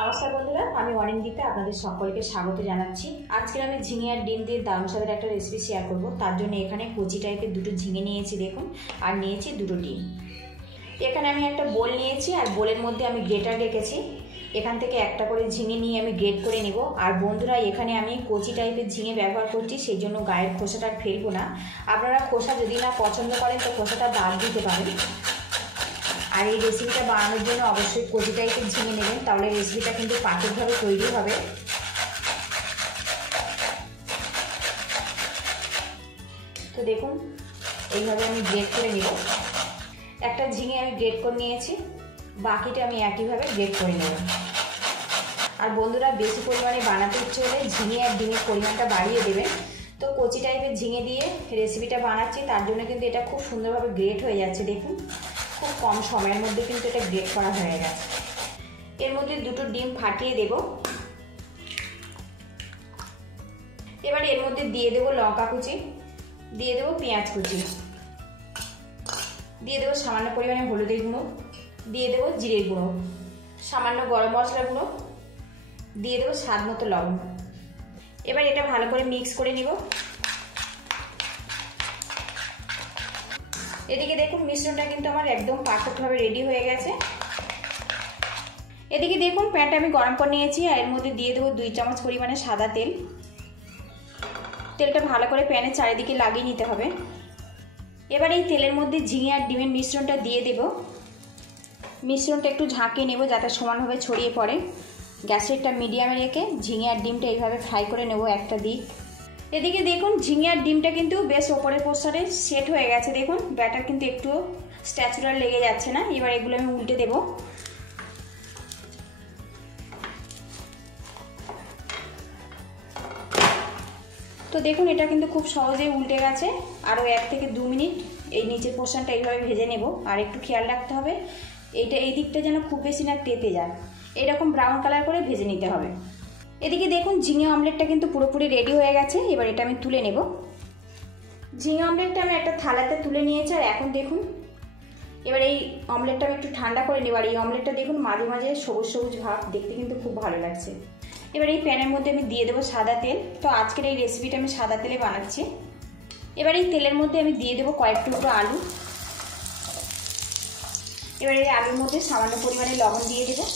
নমস্কার বন্ধুরা, আমি অনিন্দিতা আপনাদের সকলকে স্বাগত জানাচ্ছি। আজকে আমি ঝিঙে আর ডিম দিয়ে দারুণ স্বাদের একটা রেসিপি শেয়ার করব। তার জন্য এখানে কচি টাইপের দুটো ঝিঙে নিয়েছি দেখুন, আর নিয়েছি দুটো ডিম। এখানে আমি একটা বোল নিয়েছি আর বোলের মধ্যে আমি গ্রেটার রেখেছি। এখান থেকে একটা করে ঝিঙে নিয়ে আমি গ্রেট করে নেব। আর বন্ধুরা, এখানে আমি কচি টাইপের ঝিঙে ব্যবহার করছি, সেই জন্য গায়ের খোসাটা আর ফেলবো না। আপনারা খোসা যদি না পছন্দ করেন তো খোসাটা বাদ দিতে পারেন। আর এই রেসিপিটা বানানোর জন্য অবশ্যই কচি টাইপের ঝিঙে নেবেন, তাহলে রেসিপিটা কিন্তু পারফেক্টভাবে তৈরি হবে। তো দেখুন, এইভাবে আমি গ্রেট করে নেব। একটা ঝিঙে আমি গ্রেট করে নিয়েছি, বাকিটা আমি একইভাবে গ্রেট করে নেব। আর বন্ধুরা, বেশি পরিমাণে বানাতে ইচ্ছে হলে ঝিঙে আর ডিমের পরিমাণটা বাড়িয়ে দেবেন। তো কচি টাইপের ঝিঙে দিয়ে রেসিপিটা বানাচ্ছি, তার জন্য কিন্তু এটা খুব সুন্দরভাবে গ্রেট হয়ে যাচ্ছে। দেখুন, খুব কম সময়ের মধ্যে কিন্তু এটা গ্রেট করা হয়ে গেছে। এর মধ্যে দুটো ডিম ফাটিয়ে দেব। এবার এর মধ্যে দিয়ে দেব লঙ্কা কুচি, দিয়ে দেব পেঁয়াজ কুচি, দিয়ে দেব সামান্য পরিমাণে হলুদের গুঁড়ো, দিয়ে দেব জিরের গুঁড়ো, সামান্য গরম মশলার গুঁড়ো, দিয়ে দেব স্বাদ মতো লবণ। এবার এটা ভালো করে মিক্স করে নিব। এদিকে দেখুন, মিশ্রণটা কিন্তু আমার একদম পারফেক্টভাবে রেডি হয়ে গেছে। এদিকে দেখুন, প্যানটা আমি গরম করে নিয়েছি আর এর মধ্যে দিয়ে দেবো 2 চামচ পরিমাণে সাদা তেল। তেলটা ভালো করে প্যানের চারিদিকে লাগিয়ে নিতে হবে। এবার এই তেলের মধ্যে ঝিঙে আর ডিমের মিশ্রণটা দিয়ে দেব। মিশ্রণটা একটু ঝাঁকিয়ে নেব যাতে সমানভাবে ছড়িয়ে পড়ে। গ্যাসেরটা মিডিয়ামে রেখে ঝিঙে আর ডিমটা এইভাবে ফ্রাই করে নেব একটা দিক। এদিকে দেখুন, ঝিঙে আর ডিমটা কিন্তু বেশ ওপরের প্রসারে সেট হয়ে গেছে। দেখুন, ব্যাটার কিন্তু একটু স্ট্যাচুরাল লেগে যাচ্ছে না। এবার এগুলো আমি উল্টে দেব। তো দেখুন, এটা কিন্তু খুব সহজেই উল্টে গেছে। আরও 1 থেকে 2 মিনিট এই নিচের পোর্শনটা এইভাবে ভেজে নেব। আর একটু খেয়াল রাখতে হবে এইটা এই দিকটা যেন খুব বেশি না তেতে যায়, এরকম ব্রাউন কালার করে ভেজে নিতে হবে। এদিকে দেখুন, ঝিঙে অমলেটটা কিন্তু পুরোপুরি রেডি হয়ে গেছে। এবার এটা আমি তুলে নেব। ঝিঙে অমলেটটা আমি একটা থালাতে তুলে নিয়েছি। আর এখন দেখুন, এবার এই অমলেটটা আমি একটু ঠান্ডা করে নেব। আর এই অমলেটটা দেখুন মাঝে মাঝে সবুজ সবুজ ভাব, দেখতে কিন্তু খুব ভালো লাগছে। এবার এই প্যানের মধ্যে আমি দিয়ে দেবো সাদা তেল। তো আজকের এই রেসিপিটা আমি সাদা তেলে বানাচ্ছি। এবার এই তেলের মধ্যে আমি দিয়ে দেবো কয়েক টুকরো আলু। এবার এই আলুর মধ্যে সামান্য পরিমাণে লবণ দিয়ে দেবো,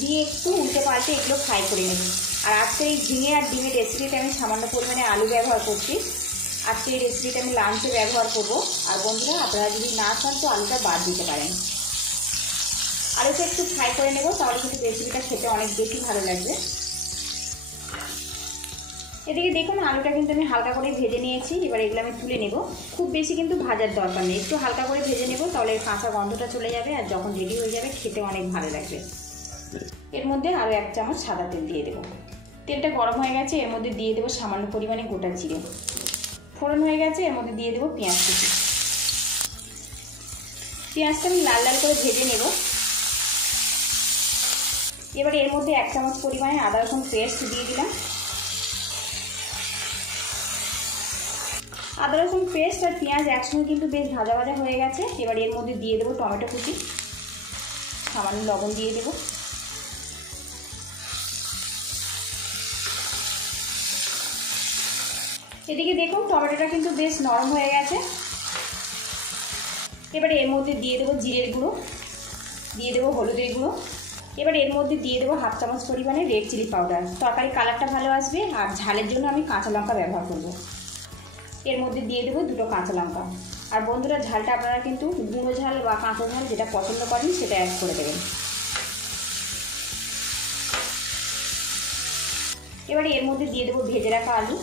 দিয়ে একটু উল্টে পাল্টে এগুলো ফ্রাই করে নেব। আর আজকে এই ঝিঙে আর ডিমের রেসিপিতে আমি সামান্য পরিমাণে আলু ব্যবহার করছি। আজকে এই রেসিপিটা আমি লাঞ্চে ব্যবহার করব। আর বন্ধুরা, আপনারা যদি না খান তো আলুটা বাদ দিতে পারেন। আলুটা একটু ফ্রাই করে নেব, তাহলে কিন্তু রেসিপিটা খেতে অনেক বেশি ভালো লাগবে। এদিকে দেখুন, আলুটা কিন্তু আমি হালকা করে ভেজে নিয়েছি। এবার এগুলো আমি তুলে নেব। খুব বেশি কিন্তু ভাজার দরকার নেই, একটু হালকা করে ভেজে নেব, তাহলে কাঁচা গন্ধটা চলে যাবে। আর যখন রেডি হয়ে যাবে খেতে অনেক ভালো লাগবে। এর মধ্যে আরও 1 চামচ সাদা তেল দিয়ে দেবো। তেলটা গরম হয়ে গেছে, এর মধ্যে দিয়ে দেবো সামান্য পরিমাণে গোটা জিরে। ফোড়ন হয়ে গেছে, এর মধ্যে দিয়ে দেবো পেঁয়াজ কুচি। পেঁয়াজটা আমি লাল লাল করে ভেজে নেব। এবার এর মধ্যে 1 চামচ পরিমাণে আদা রসুন পেস্ট দিয়ে দিলাম। আদা রসুন পেস্ট আর পেঁয়াজ একসঙ্গে কিন্তু বেশ ভাজা ভাজা হয়ে গেছে। এবার এর মধ্যে দিয়ে দেবো টমেটো কুচি, সামান্য লবণ দিয়ে দেবো। এদিকে দেখুন, টমেটোটা কিন্তু বেশ নরম হয়ে গেছে। এবারে এর মধ্যে দিয়ে দেবো জিরের গুঁড়ো, দিয়ে দেবো হলুদের গুঁড়ো। এবার এর মধ্যে দিয়ে দেবো 1/2 চামচ পরিমাণে রেড চিলি পাউডার। তরকারি কালারটা ভালো আসবে। আর ঝালের জন্য আমি কাঁচা লঙ্কা ব্যবহার করব। এর মধ্যে দিয়ে দেবো 2টো কাঁচা লঙ্কা। আর বন্ধুরা, ঝালটা আপনারা কিন্তু গুঁড়ো ঝাল বা কাঁচা ঝাল যেটা পছন্দ করেন সেটা অ্যাড করে দেবেন। এবারে এর মধ্যে দিয়ে দেবো ভেজে রাখা আলু।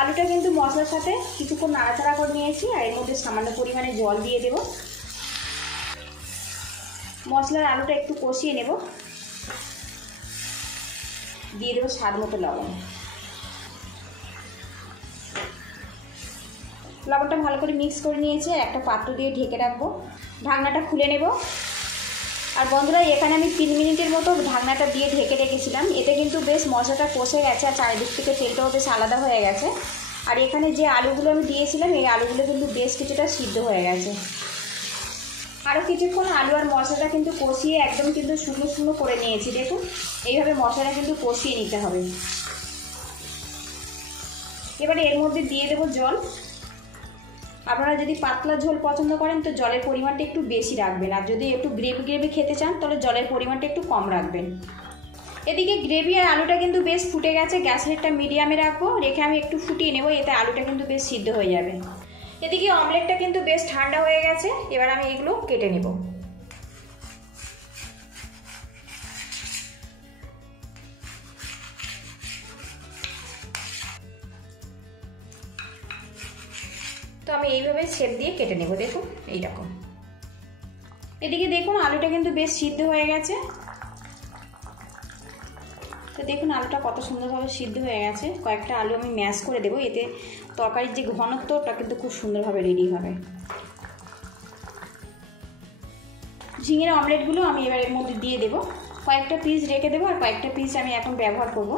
আলুটা কিন্তু মশলার সাথে কিছুক্ষণ নাড়াচাড়া করে নিয়েছি। আর এর মধ্যে সামান্য পরিমাণে জল দিয়ে দেব। মশলার আলুটা একটু কষিয়ে নেব। দিয়ে দেবো স্বাদ মতো লবণ। লবণটা ভালো করে মিক্স করে নিয়েছি। একটা পাত্র দিয়ে ঢেকে রাখবো। ঢাকনাটা খুলে নেব। আর বন্ধুরা, এখানে আমি 3 মিনিটের মতো ঢাকনাটা দিয়ে ঢেকে রেখেছিলাম। এতে কিন্তু বেশ মশলাটা কষে গেছে আর চারিদিক থেকে তেলটাও বেশ আলাদা হয়ে গেছে। আর এখানে যে আলুগুলো আমি দিয়েছিলাম এই আলুগুলো কিন্তু বেশ কিছুটা সিদ্ধ হয়ে গেছে। আরও কিছুক্ষণ আলু আর মশলাটা কিন্তু কষিয়ে একদম কিন্তু শুকনো শুকনো করে নিয়েছি। দেখুন এইভাবে মশলাটা কিন্তু কষিয়ে নিতে হবে। এবারে এর মধ্যে দিয়ে দেবো জল। আপনারা যদি পাতলা ঝোল পছন্দ করেন তো জলের পরিমাণটা একটু বেশি রাখবেন, আর যদি একটু গ্রেভি গ্রেভি খেতে চান তাহলে জলের পরিমাণটা একটু কম রাখবেন। এদিকে গ্রেভি আর আলুটা কিন্তু বেশ ফুটে গেছে। গ্যাস রেটটা মিডিয়ামে রাখবো, রেখে আমি একটু ফুটিয়ে নেবো, এতে আলুটা কিন্তু বেশ সিদ্ধ হয়ে যাবে। এদিকে অমলেটটা কিন্তু বেশ ঠান্ডা হয়ে গেছে, এবার আমি এগুলো কেটে নেব। তো আমি এইভাবে শেপ দিয়ে কেটে নেব। দেখুন এইরকম। এদিকে দেখুন আলুটা কিন্তু বেশ সিদ্ধ হয়ে গেছে। তো দেখুন আলুটা কত সুন্দরভাবে সিদ্ধ হয়ে গেছে। কয়েকটা আলু আমি ম্যাশ করে দেবো, এতে তরকারির যে ঘনত্ব ওটা কিন্তু খুব সুন্দরভাবে রেডি হবে। ঝিঙের অমলেটগুলো আমি এবার এর মধ্যে দিয়ে দেবো। কয়েকটা পিস রেখে দেবো আর কয়েকটা পিস আমি এখন ব্যবহার করব।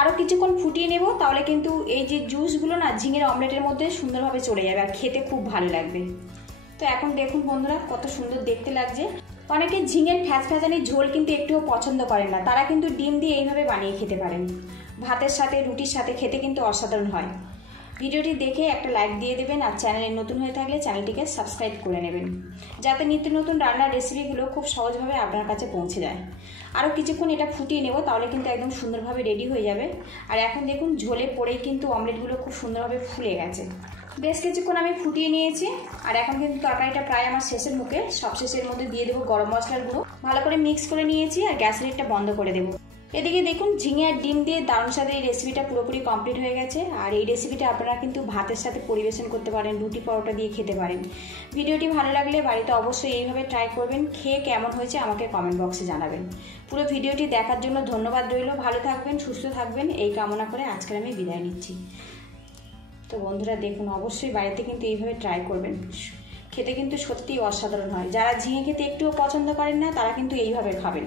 আরও কিছুক্ষণ ফুটিয়ে নেব, তাহলে কিন্তু এই যে জুসগুলো না ঝিঙের অমলেটের মধ্যে সুন্দরভাবে চলে যাবে আর খেতে খুব ভালো লাগবে। তো এখন দেখুন বন্ধুরা কত সুন্দর দেখতে লাগছে। অনেকে ঝিঙের ফ্যাঁচানি ঝোল কিন্তু একটুও পছন্দ করেন না, তারা কিন্তু ডিম দিয়ে এইভাবে বানিয়ে খেতে পারেন। ভাতের সাথে রুটির সাথে খেতে কিন্তু অসাধারণ হয়। ভিডিওটি দেখে একটা লাইক দিয়ে দেবেন, আর চ্যানেলে নতুন হয়ে থাকলে চ্যানেলটিকে সাবস্ক্রাইব করে নেবেন, যাতে নিত্য নতুন রান্নার রেসিপিগুলো খুব সহজভাবে আপনার কাছে পৌঁছে যায়। আরও কিছুক্ষণ এটা ফুটিয়ে নেব, তাহলে কিন্তু একদম সুন্দরভাবে রেডি হয়ে যাবে। আর এখন দেখুন ঝোলে পড়েই কিন্তু অমলেটগুলো খুব সুন্দরভাবে ফুলে গেছে। বেশ কিছুক্ষণ আমি ফুটিয়ে নিয়েছি, আর এখন কিন্তু তরকারিটা প্রায় আমার শেষের মুখে। সব শেষের মধ্যে দিয়ে দেবো গরম মশলার গুঁড়ো। ভালো করে মিক্স করে নিয়েছি আর গ্যাস রেটটা বন্ধ করে দেবো। এদিকে দেখুন ঝিঙে আর ডিম দিয়ে দারুণ স্বাদে এই রেসিপিটা পুরোপুরি কমপ্লিট হয়ে গেছে। আর এই রেসিপিটা আপনারা কিন্তু ভাতের সাথে পরিবেশন করতে পারেন, রুটি পরোটা দিয়ে খেতে পারেন। ভিডিওটি ভালো লাগলে বাড়িতে অবশ্যই এইভাবে ট্রাই করবেন। খেয়ে কেমন হয়েছে আমাকে কমেন্ট বক্সে জানাবেন। পুরো ভিডিওটি দেখার জন্য ধন্যবাদ রইল। ভালো থাকবেন, সুস্থ থাকবেন এই কামনা করে আজকের আমি বিদায় নিচ্ছি। তো বন্ধুরা দেখুন অবশ্যই বাড়িতে কিন্তু এইভাবে ট্রাই করবেন, খেতে কিন্তু সত্যিই অসাধারণ হয়। যারা ঝিঙে খেতে একটুও পছন্দ করেন না তারা কিন্তু এইভাবে খাবেন।